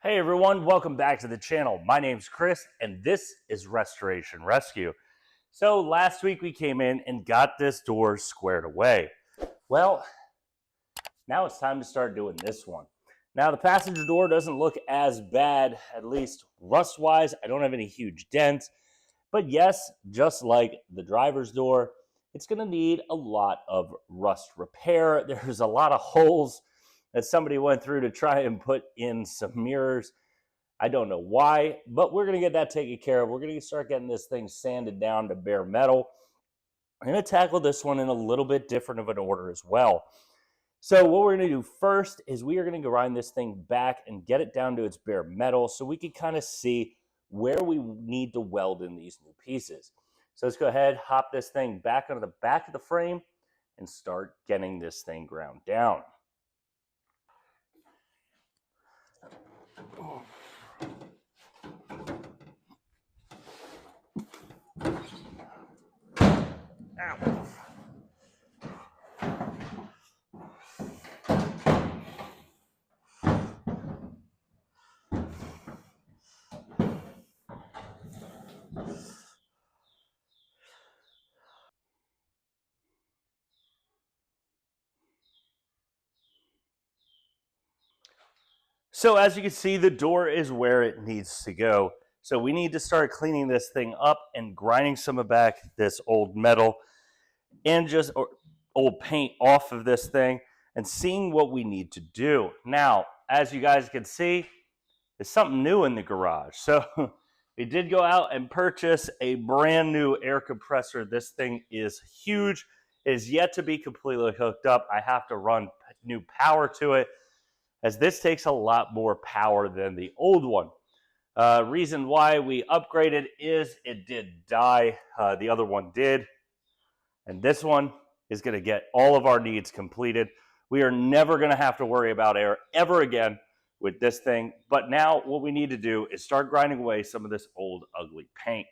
Hey everyone, welcome back to the channel. My name's Chris and this is Restoration Rescue. So last week we came in and got this door squared away. Well, now it's time to start doing this one. Now the passenger door doesn't look as bad, at least rust-wise. I don't have any huge dents. But yes, just like the driver's door, it's going to need a lot of rust repair. There's a lot of holes that somebody went through to try and put in some mirrors. I don't know why, but we're going to get that taken care of. We're going to start getting this thing sanded down to bare metal. I'm going to tackle this one in a little bit different of an order as well. So what we're going to do first is we are going to grind this thing back and get it down to its bare metal so we can kind of see where we need to weld in these new pieces. So let's go ahead, hop this thing back onto the back of the frame and start getting this thing ground down. Ow. So as you can see, the door is where it needs to go. So we need to start cleaning this thing up and grinding some of back this old metal and just old paint off of this thing and seeing what we need to do. Now, as you guys can see, there's something new in the garage. So we did go out and purchase a brand new air compressor. This thing is huge. It is yet to be completely hooked up. I have to run new power to it, as this takes a lot more power than the old one. Reason why we upgraded is it did die. The other one did. And this one is going to get all of our needs completed. We are never going to have to worry about air ever again with this thing. But now what we need to do is start grinding away some of this old, ugly paint.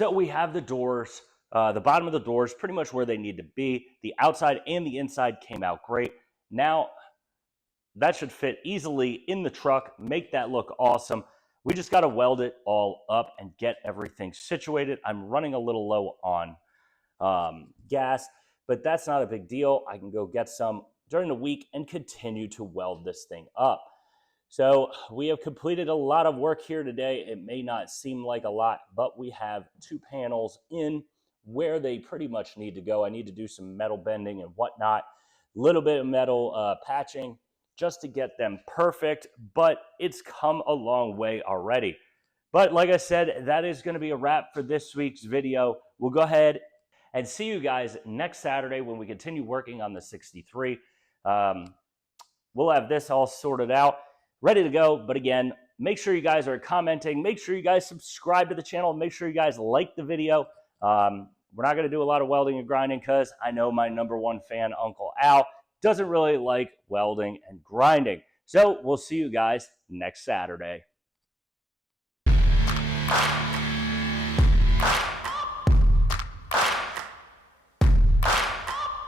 So we have the doors, the bottom of the doors pretty much where they need to be. The outside and the inside came out great. Now that should fit easily in the truck, make that look awesome. We just got to weld it all up and get everything situated. I'm running a little low on gas, but that's not a big deal. I can go get some during the week and continue to weld this thing up. So we have completed a lot of work here today. It may not seem like a lot, but we have 2 panels in where they pretty much need to go. I need to do some metal bending and whatnot, a little bit of metal patching just to get them perfect, but it's come a long way already. But like I said, that is going to be a wrap for this week's video. We'll go ahead and see you guys next Saturday when we continue working on the 63. We'll have this all sorted out, ready to go. But again, make sure you guys are commenting. Make sure you guys subscribe to the channel. Make sure you guys like the video. We're not going to do a lot of welding and grinding because I know my #1 fan, Uncle Al, doesn't really like welding and grinding. So we'll see you guys next Saturday.